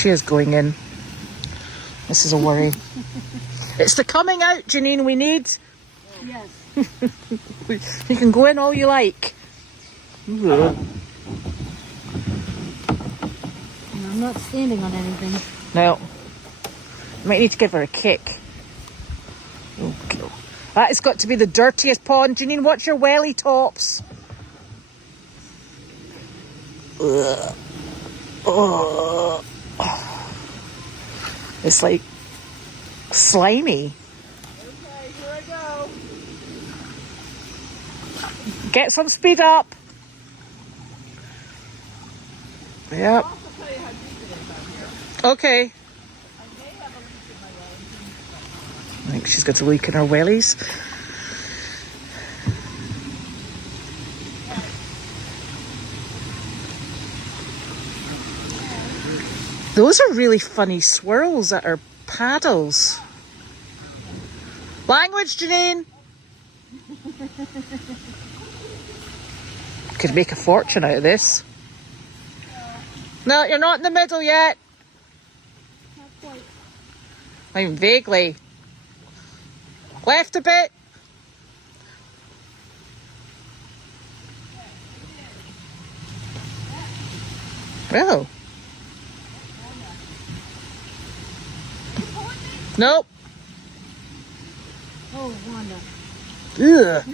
She is going in. This is a worry. It's the coming out, Janine, we need. Yes. You can go in all you like. I'm not standing on anything. No. You might need to give her a kick. Okay. That has got to be the dirtiest pond. Janine, watch your welly tops. Ugh. Oh. It's like slimy. Okay, here I go. Get some speed up. Yep. I'll also tell you how deep it is out here. Okay. I may have a leak in my wellies. I think she's got a leak in her wellies. Those are really funny swirls that are paddles. Language, Janine! Could make a fortune out of this. No, you're not in the middle yet. Not quite. I mean, vaguely. Left a bit. Well. Nope. Oh, Wanda. Ugh.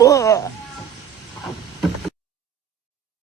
Ugh.